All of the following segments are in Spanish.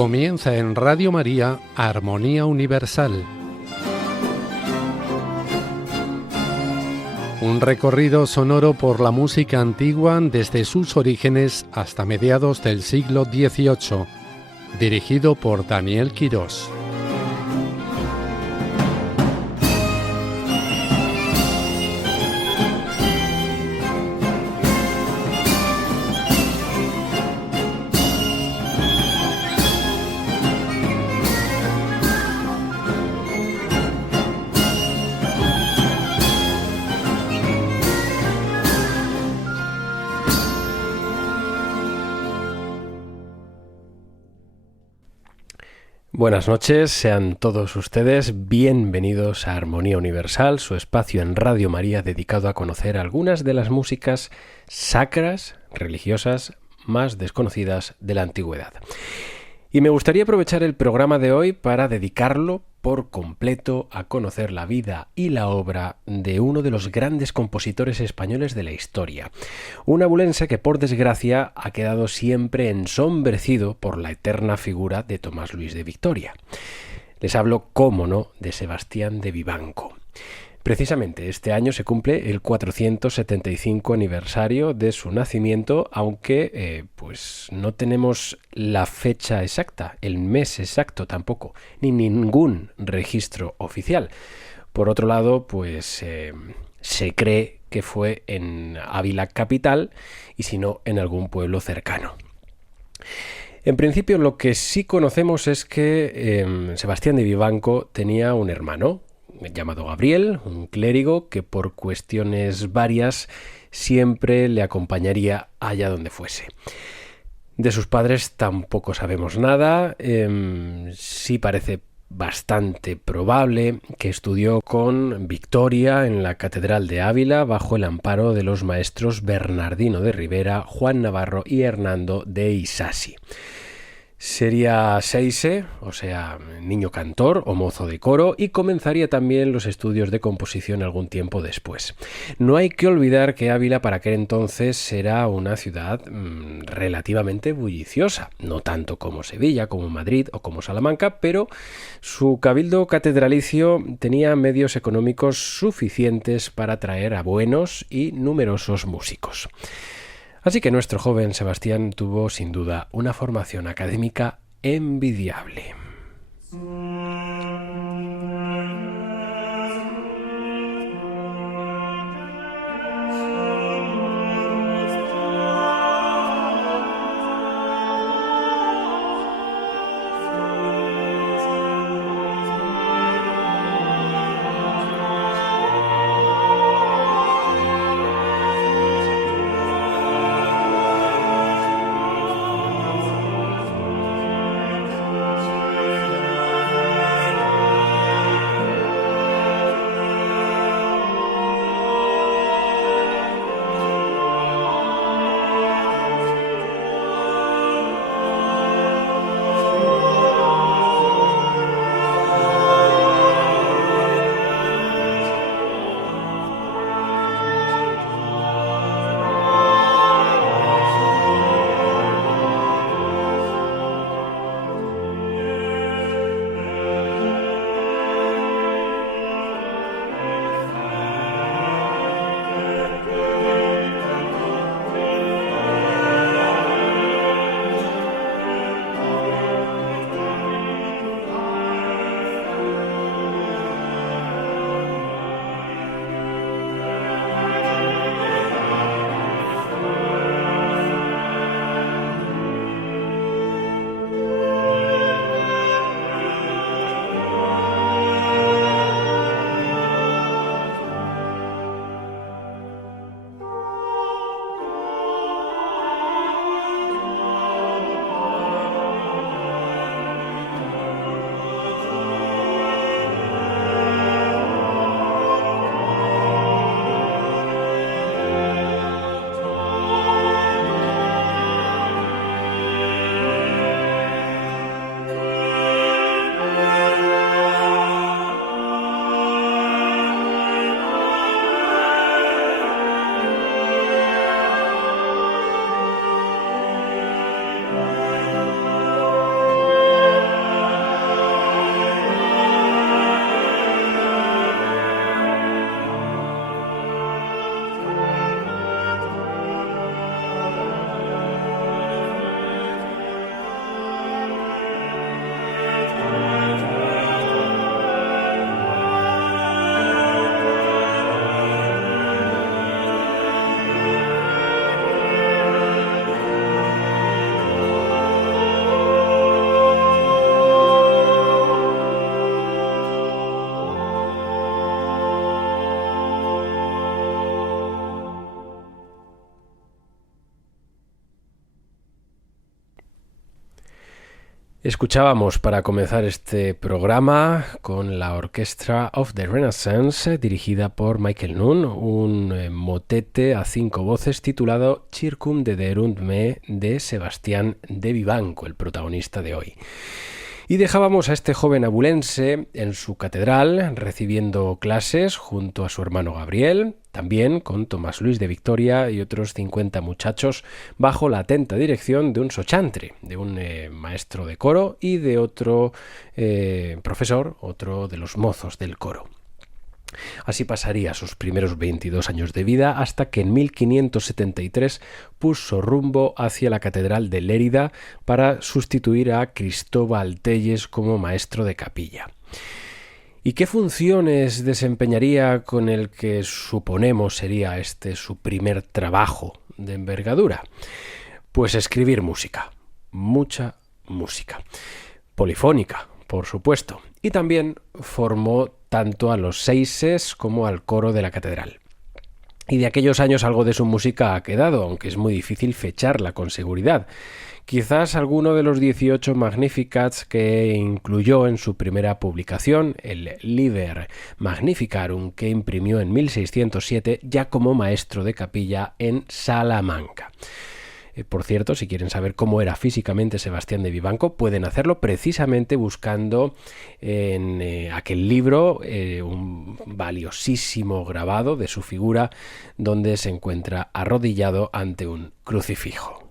Comienza en Radio María Armonía Universal. Un recorrido sonoro por la música antigua desde sus orígenes hasta mediados del siglo XVIII, dirigido por Daniel Quirós. Buenas noches, sean todos ustedes bienvenidos a Armonía Universal, su espacio en Radio María dedicado a conocer algunas de las músicas sacras, religiosas, más desconocidas de la antigüedad. Y me gustaría aprovechar el programa de hoy para dedicarlo por completo a conocer la vida y la obra de uno de los grandes compositores españoles de la historia, un abulense que por desgracia ha quedado siempre ensombrecido por la eterna figura de Tomás Luis de Victoria. Les hablo, cómo no, de Sebastián de Vivanco. Precisamente este año se cumple el 475 aniversario de su nacimiento, aunque pues no tenemos la fecha exacta, el mes exacto tampoco, ni ningún registro oficial. Por otro lado, pues se cree que fue en Ávila capital y si no en algún pueblo cercano. En principio lo que sí conocemos es que Sebastián de Vivanco tenía un hermano llamado Gabriel, un clérigo que por cuestiones varias siempre le acompañaría allá donde fuese. De sus padres tampoco sabemos nada, sí parece bastante probable que estudió con Victoria en la Catedral de Ávila bajo el amparo de los maestros Bernardino de Rivera, Juan Navarro y Hernando de Isasi. Sería seise, o sea, niño cantor o mozo de coro, y comenzaría también los estudios de composición algún tiempo después. No hay que olvidar que Ávila para aquel entonces era una ciudad relativamente bulliciosa, no tanto como Sevilla, como Madrid o como Salamanca, pero su cabildo catedralicio tenía medios económicos suficientes para atraer a buenos y numerosos músicos. Así que nuestro joven Sebastián tuvo sin duda una formación académica envidiable. Escuchábamos para comenzar este programa con la Orchestra of the Renaissance dirigida por Michael Nunn, un motete a 5 voces titulado Circumdederunt me de Sebastián de Vivanco, el protagonista de hoy. Y dejábamos a este joven abulense en su catedral recibiendo clases junto a su hermano Gabriel, también con Tomás Luis de Victoria y otros 50 muchachos bajo la atenta dirección de un sochantre, de un maestro de coro y de otro profesor, otro de los mozos del coro. Así pasaría sus primeros 22 años de vida hasta que en 1573 puso rumbo hacia la Catedral de Lérida para sustituir a Cristóbal Telles como maestro de capilla. ¿Y qué funciones desempeñaría con el que suponemos sería su primer trabajo de envergadura? Pues escribir música, mucha música, polifónica, por supuesto, y también formó tanto a los seises como al coro de la catedral. Y de aquellos años algo de su música ha quedado, aunque es muy difícil fecharla con seguridad. Quizás alguno de los 18 Magnificats que incluyó en su primera publicación, el Liber Magnificarum, que imprimió en 1607 ya como maestro de capilla en Salamanca. Por cierto, si quieren saber cómo era físicamente Sebastián de Vivanco, pueden hacerlo precisamente buscando en aquel libro un valiosísimo grabado de su figura donde se encuentra arrodillado ante un crucifijo.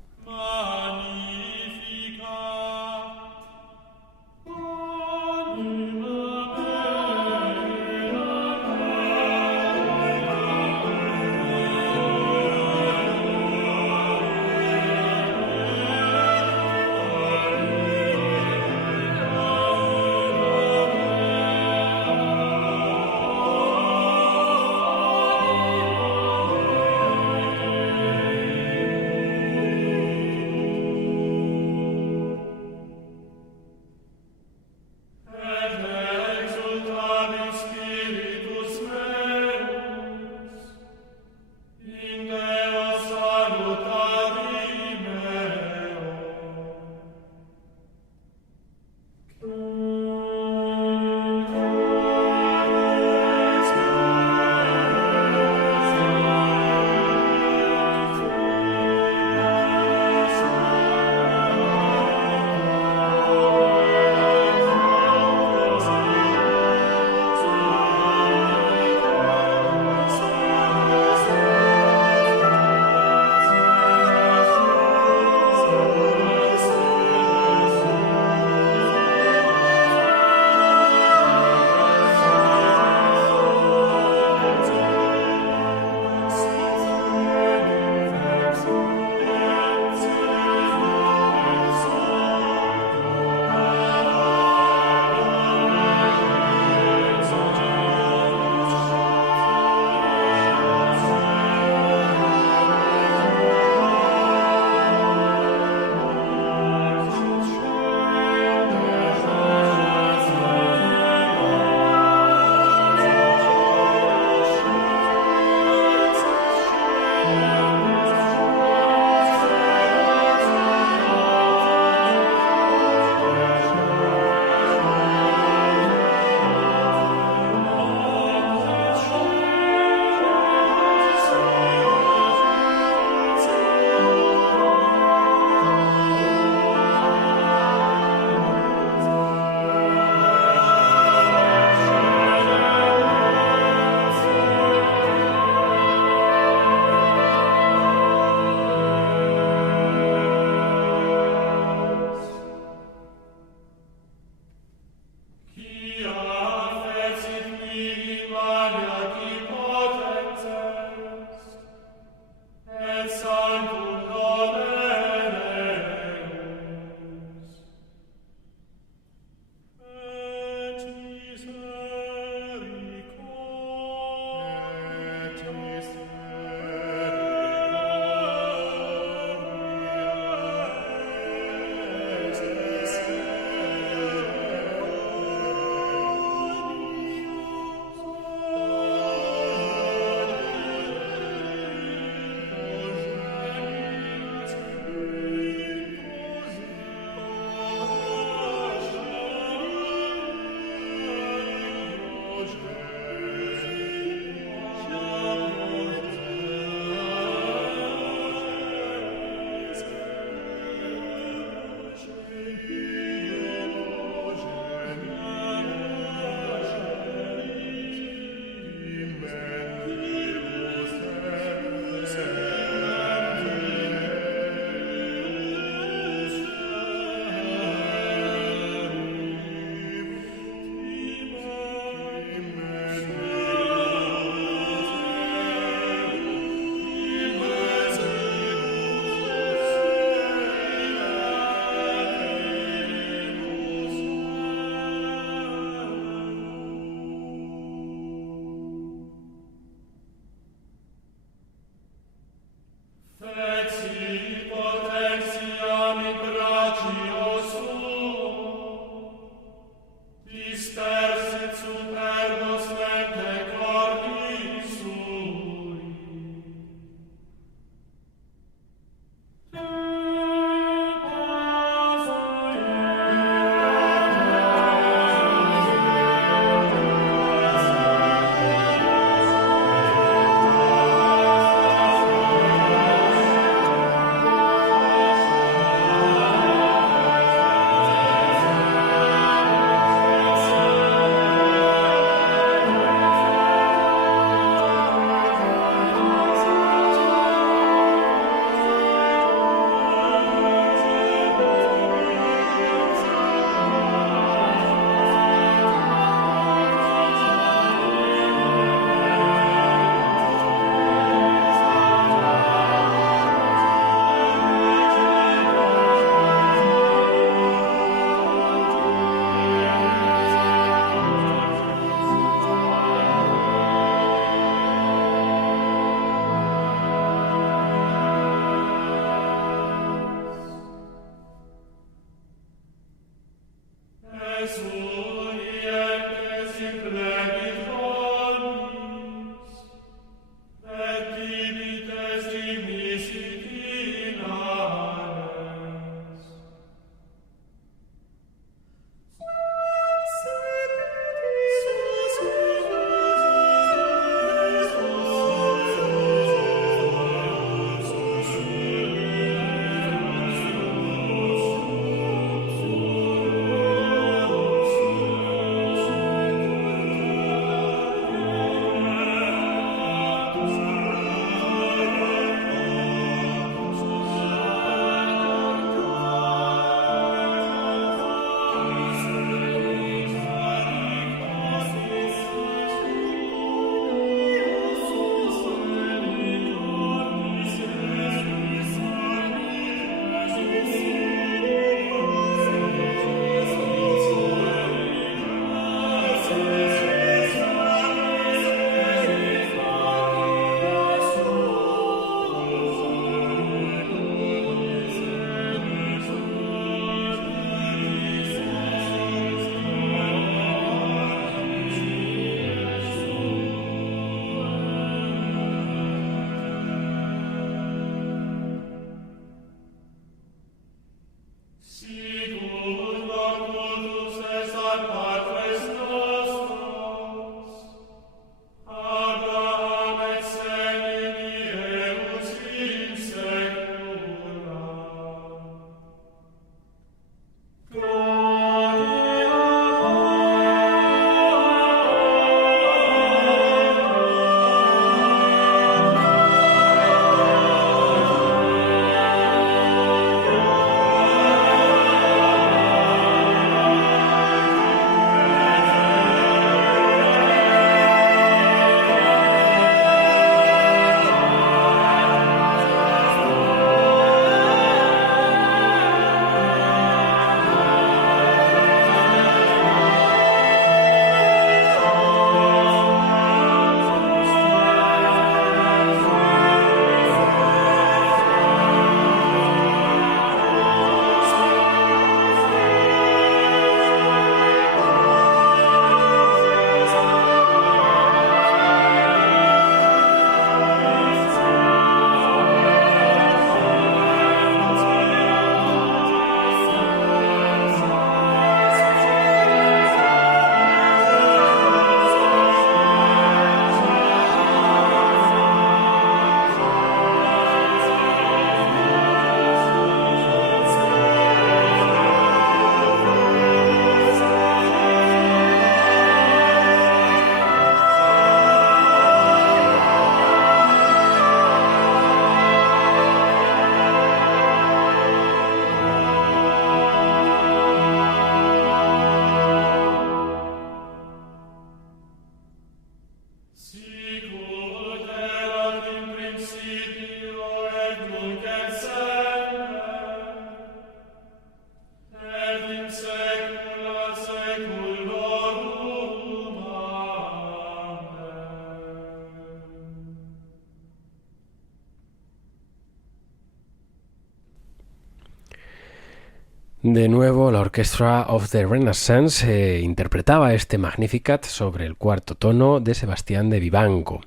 De nuevo, la Orchestra of the Renaissance interpretaba este Magnificat sobre el cuarto tono de Sebastián de Vivanco,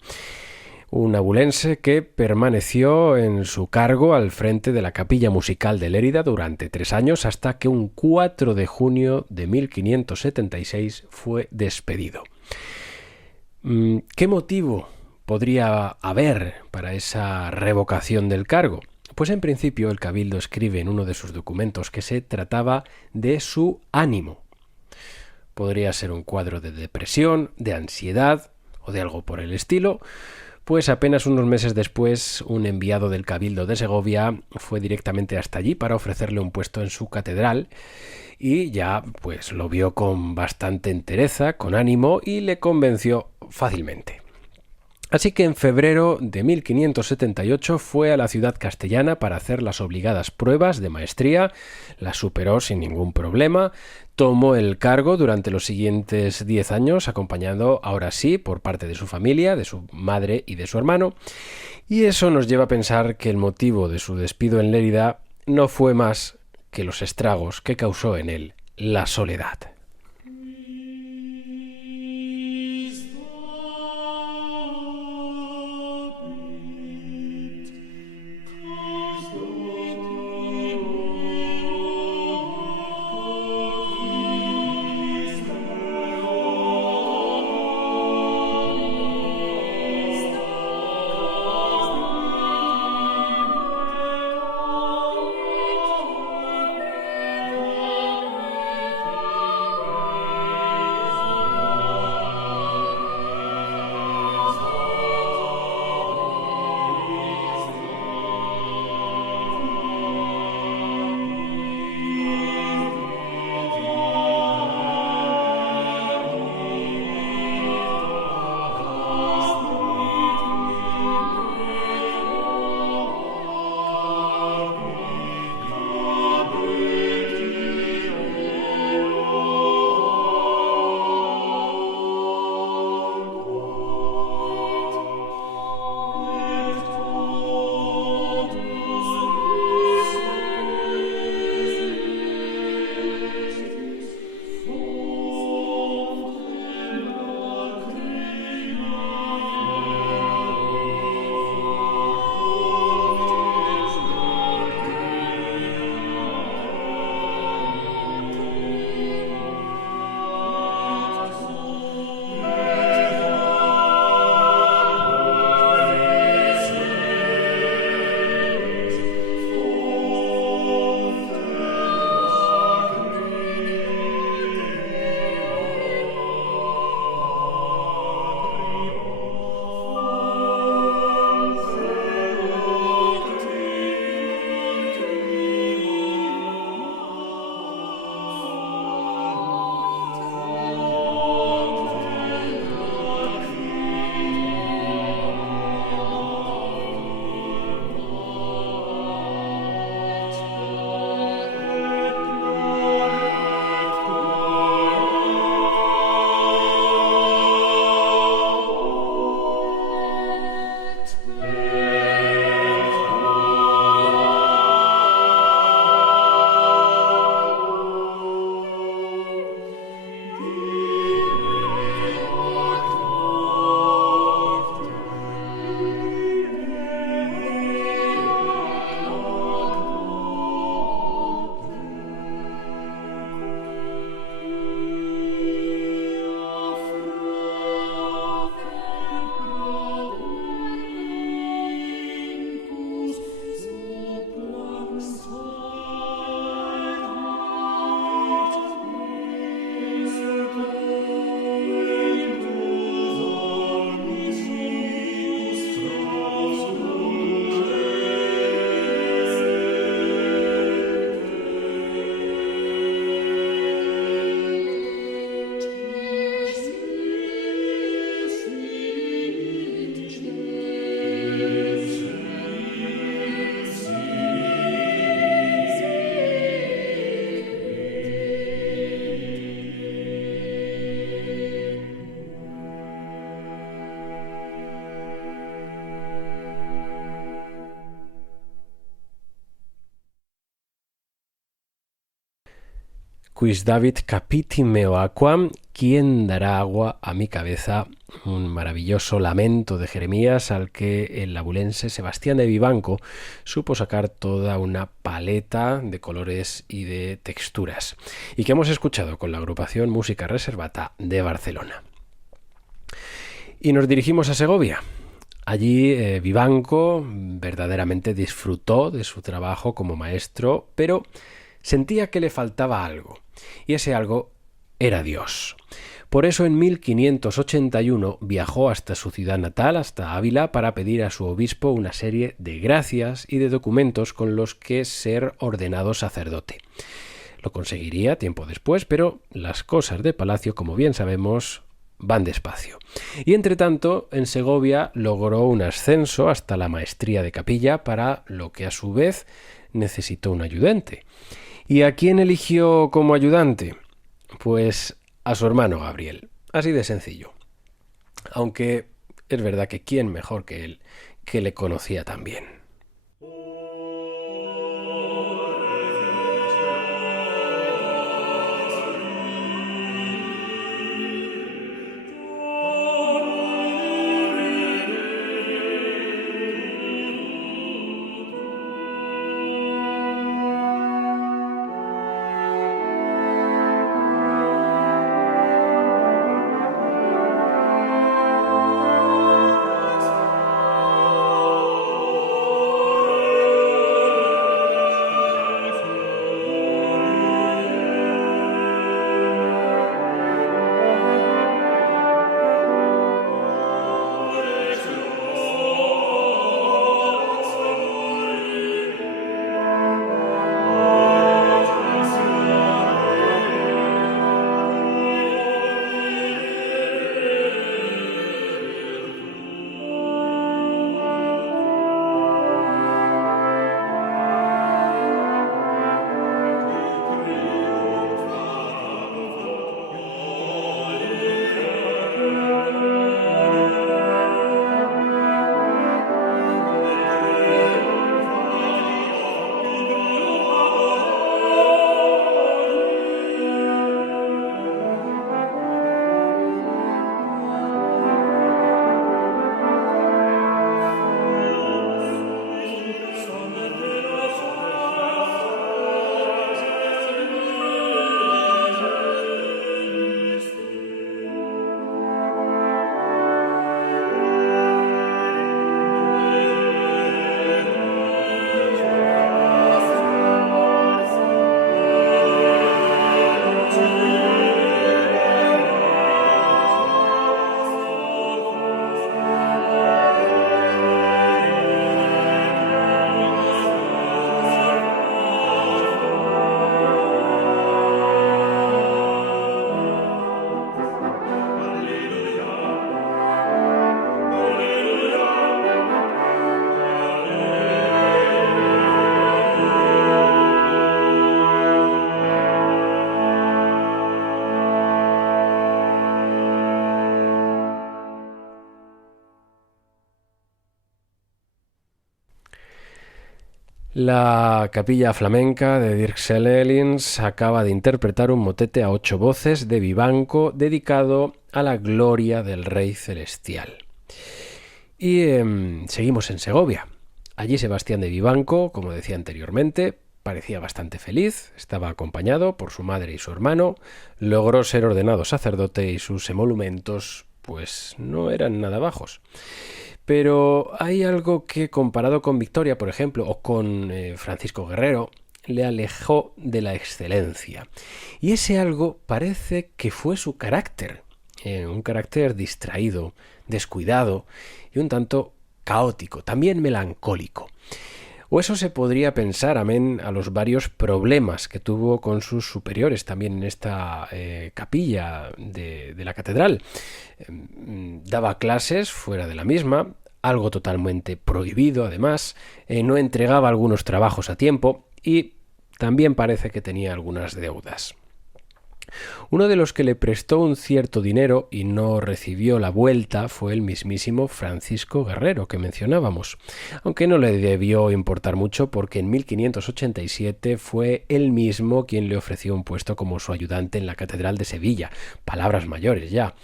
un abulense que permaneció en su cargo al frente de la Capilla Musical de Lérida durante 3 años hasta que un 4 de junio de 1576 fue despedido. ¿Qué motivo podría haber para esa revocación del cargo? Pues en principio el Cabildo escribe en uno de sus documentos que se trataba de su ánimo. Podría ser un cuadro de depresión, de ansiedad o de algo por el estilo, pues apenas unos meses después un enviado del Cabildo de Segovia fue directamente hasta allí para ofrecerle un puesto en su catedral y ya pues lo vio con bastante entereza, con ánimo y le convenció fácilmente. Así que en febrero de 1578 fue a la ciudad castellana para hacer las obligadas pruebas de maestría, las superó sin ningún problema, tomó el cargo durante los siguientes 10 años, acompañado ahora sí por parte de su familia, de su madre y de su hermano, y eso nos lleva a pensar que el motivo de su despido en Lérida no fue más que los estragos que causó en él la soledad. Quis David capiti meo aquam, ¿quién dará agua a mi cabeza? Un maravilloso lamento de Jeremías al que el abulense Sebastián de Vivanco supo sacar toda una paleta de colores y de texturas, y que hemos escuchado con la agrupación Música Reservata de Barcelona. Y nos dirigimos a Segovia. Allí Vivanco verdaderamente disfrutó de su trabajo como maestro, pero sentía que le faltaba algo, y ese algo era Dios. Por eso en 1581 viajó hasta su ciudad natal, hasta Ávila, para pedir a su obispo una serie de gracias y de documentos con los que ser ordenado sacerdote. Lo conseguiría tiempo después, pero las cosas de palacio, como bien sabemos, van despacio. Y entre tanto, en Segovia logró un ascenso hasta la maestría de capilla, para lo que a su vez necesitó un ayudante. ¿Y a quién eligió como ayudante? Pues a su hermano Gabriel. Así de sencillo. Aunque es verdad que quién mejor que él, que le conocía tan bien. La Capilla Flamenca de Dirk Schellelins acaba de interpretar un motete a 8 voces de Vivanco dedicado a la gloria del Rey Celestial. Y seguimos en Segovia. Allí Sebastián de Vivanco, como decía anteriormente, parecía bastante feliz, estaba acompañado por su madre y su hermano, logró ser ordenado sacerdote y sus emolumentos pues no eran nada bajos. Pero hay algo que, comparado con Victoria, por ejemplo, o con Francisco Guerrero, le alejó de la excelencia. Y ese algo parece que fue su carácter, un carácter distraído, descuidado y un tanto caótico, también melancólico. O eso se podría pensar, amén a los varios problemas que tuvo con sus superiores también en esta capilla de la catedral. Daba clases fuera de la misma, algo totalmente prohibido además, no entregaba algunos trabajos a tiempo y también parece que tenía algunas deudas. Uno de los que le prestó un cierto dinero y no recibió la vuelta fue el mismísimo Francisco Guerrero que mencionábamos, aunque no le debió importar mucho porque en 1587 fue él mismo quien le ofreció un puesto como su ayudante en la Catedral de Sevilla. Palabras mayores ya.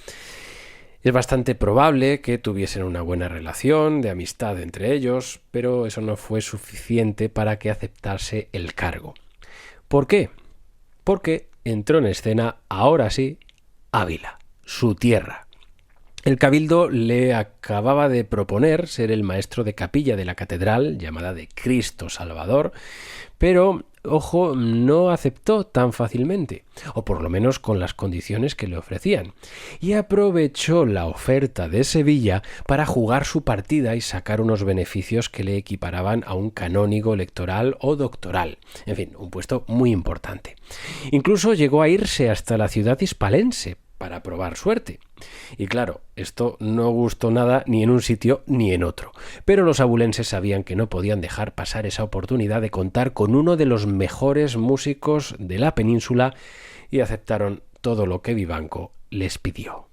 Es bastante probable que tuviesen una buena relación de amistad entre ellos, pero eso no fue suficiente para que aceptase el cargo. ¿Por qué? Porque entró en escena, ahora sí, Ávila, su tierra. El cabildo le acababa de proponer ser el maestro de capilla de la catedral, llamada de Cristo Salvador, pero, ojo, no aceptó tan fácilmente, o por lo menos con las condiciones que le ofrecían, y aprovechó la oferta de Sevilla para jugar su partida y sacar unos beneficios que le equiparaban a un canónigo electoral o doctoral, en fin, un puesto muy importante. Incluso llegó a irse hasta la ciudad hispalense para probar suerte. Y claro, esto no gustó nada ni en un sitio ni en otro. Pero los abulenses sabían que no podían dejar pasar esa oportunidad de contar con uno de los mejores músicos de la península y aceptaron todo lo que Vivanco les pidió.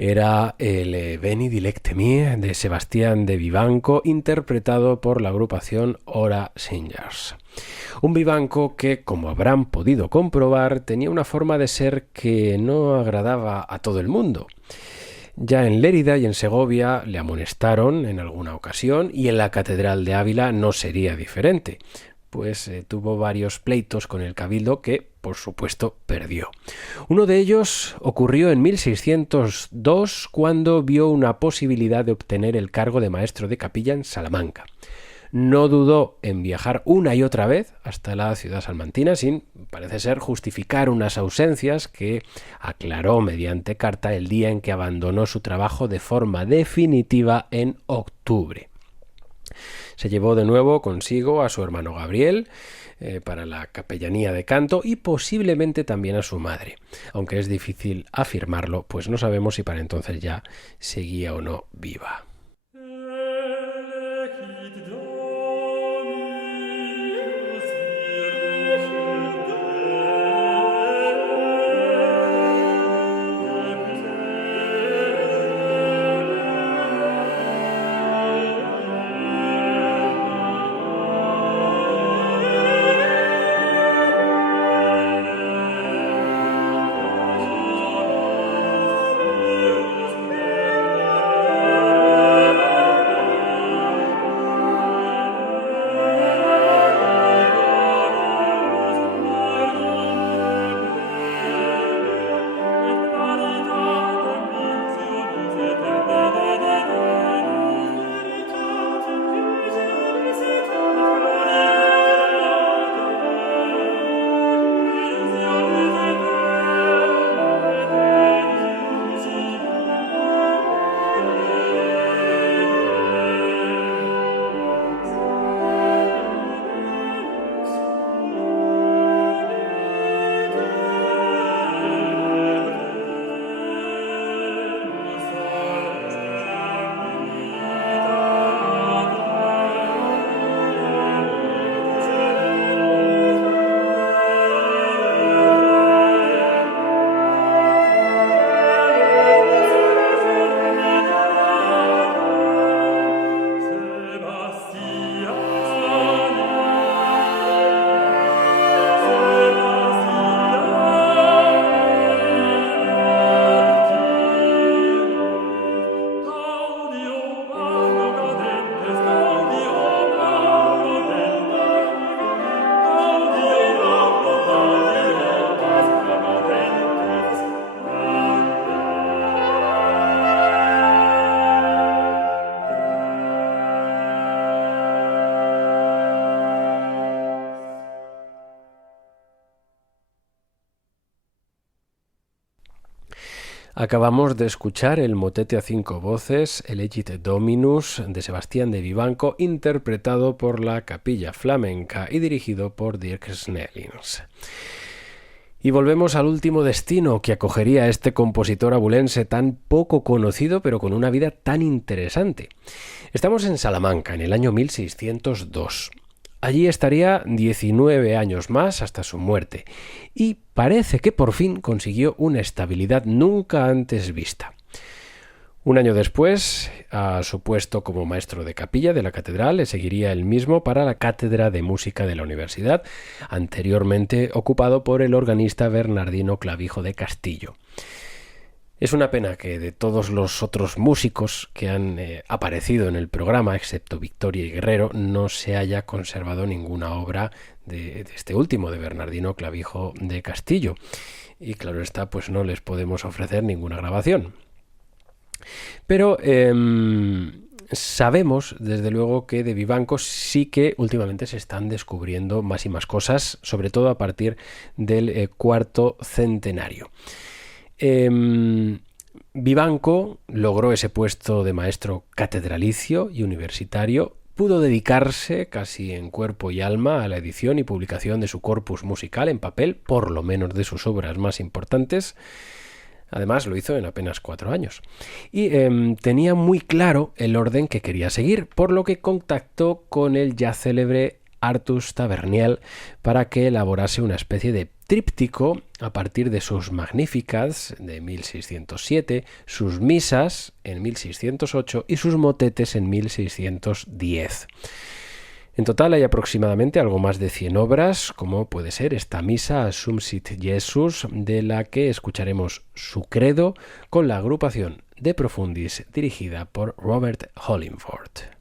Era el Veni Dilecte Mi de Sebastián de Vivanco, interpretado por la agrupación Hora Singers. Un vivanco que, como habrán podido comprobar, tenía una forma de ser que no agradaba a todo el mundo. Ya en Lérida y en Segovia le amonestaron en alguna ocasión, y en la Catedral de Ávila no sería diferente, pues tuvo varios pleitos con el cabildo que, por supuesto, perdió. Uno de ellos ocurrió en 1602, cuando vio una posibilidad de obtener el cargo de maestro de capilla en Salamanca. No dudó en viajar una y otra vez hasta la ciudad salmantina sin, parece ser, justificar unas ausencias que aclaró mediante carta el día en que abandonó su trabajo de forma definitiva en octubre. Se llevó de nuevo consigo a su hermano Gabriel para la capellanía de canto y posiblemente también a su madre, aunque es difícil afirmarlo, pues no sabemos si para entonces ya seguía o no viva. Acabamos de escuchar el motete a 5 voces, Elegit Dominus, de Sebastián de Vivanco, interpretado por la Capilla Flamenca y dirigido por Dirk Snellings. Y volvemos al último destino que acogería a este compositor abulense tan poco conocido, pero con una vida tan interesante. Estamos en Salamanca, en el año 1602. Allí estaría 19 años más hasta su muerte, y parece que por fin consiguió una estabilidad nunca antes vista. Un año después, a su puesto como maestro de capilla de la catedral le seguiría el mismo para la cátedra de música de la universidad, anteriormente ocupado por el organista Bernardino Clavijo de Castillo. Es una pena que de todos los otros músicos que han aparecido en el programa, excepto Victoria y Guerrero, no se haya conservado ninguna obra de este último, de Bernardino Clavijo de Castillo. Y claro está, pues no les podemos ofrecer ninguna grabación. Pero sabemos, desde luego, que de Vivanco sí que últimamente se están descubriendo más y más cosas, sobre todo a partir del cuarto centenario. Vivanco logró ese puesto de maestro catedralicio y universitario, pudo dedicarse casi en cuerpo y alma a la edición y publicación de su corpus musical en papel, por lo menos de sus obras más importantes. Además lo hizo en apenas 4 años. Y tenía muy claro el orden que quería seguir, por lo que contactó con el ya célebre Artus Taverniel para que elaborase una especie de tríptico a partir de sus Magnificats de 1607, sus misas en 1608 y sus motetes en 1610. En total hay aproximadamente algo más de 100 obras, como puede ser esta misa Assumpsit Jesus, de la que escucharemos su credo con la agrupación De Profundis dirigida por Robert Hollingford.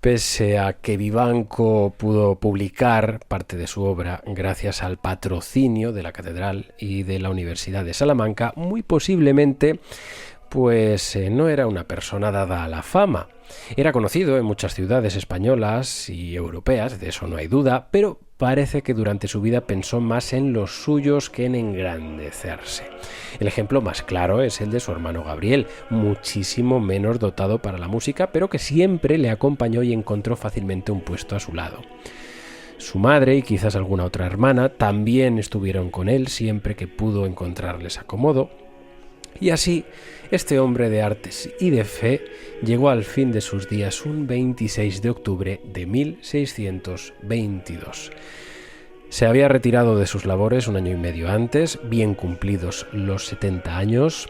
Pese a que Vivanco pudo publicar parte de su obra gracias al patrocinio de la Catedral y de la Universidad de Salamanca, muy posiblemente no era una persona dada a la fama. Era conocido en muchas ciudades españolas y europeas, de eso no hay duda, pero parece que durante su vida pensó más en los suyos que en engrandecerse. El ejemplo más claro es el de su hermano Gabriel, muchísimo menos dotado para la música, pero que siempre le acompañó y encontró fácilmente un puesto a su lado. Su madre y quizás alguna otra hermana también estuvieron con él siempre que pudo encontrarles acomodo. Y así, este hombre de artes y de fe llegó al fin de sus días un 26 de octubre de 1622. Se había retirado de sus labores un año y medio antes, bien cumplidos los 70 años,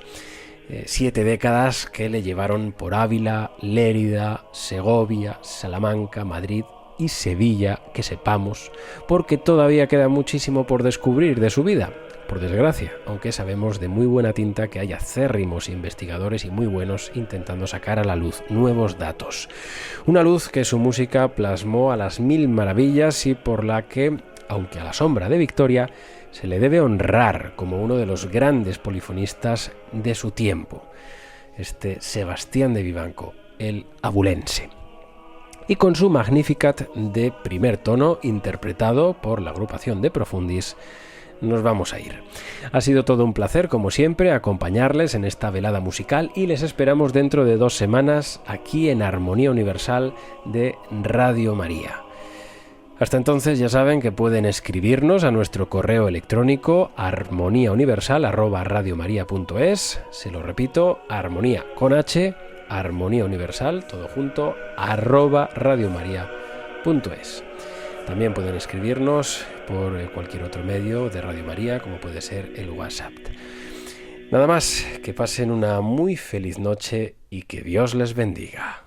7 décadas que le llevaron por Ávila, Lérida, Segovia, Salamanca, Madrid y Sevilla, que sepamos, porque todavía queda muchísimo por descubrir de su vida. Por desgracia, aunque sabemos de muy buena tinta que hay acérrimos investigadores y muy buenos intentando sacar a la luz nuevos datos. Una luz que su música plasmó a las mil maravillas y por la que, aunque a la sombra de Victoria, se le debe honrar como uno de los grandes polifonistas de su tiempo, este Sebastián de Vivanco, el abulense. Y con su Magnificat de primer tono, interpretado por la agrupación de Profundis, nos vamos a ir. Ha sido todo un placer, como siempre, acompañarles en esta velada musical y les esperamos dentro de 2 semanas aquí en Armonía Universal de Radio María. Hasta entonces ya saben que pueden escribirnos a nuestro correo electrónico armoniauniversal@radiomaria.es. Se lo repito, armonía con H, armonía universal, todo junto, @radiomaria.es. También pueden escribirnos por cualquier otro medio de Radio María, como puede ser el WhatsApp. Nada más, que pasen una muy feliz noche y que Dios les bendiga.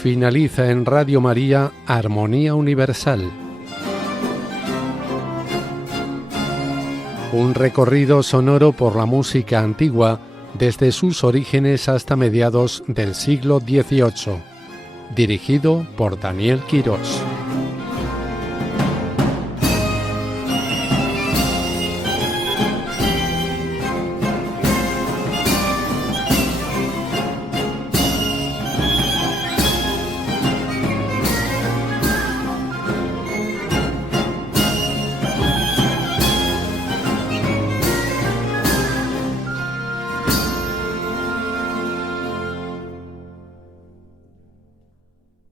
finaliza en Radio María Armonía Universal. Un recorrido sonoro por la música antigua desde sus orígenes hasta mediados del siglo XVIII, dirigido por Daniel Quirós.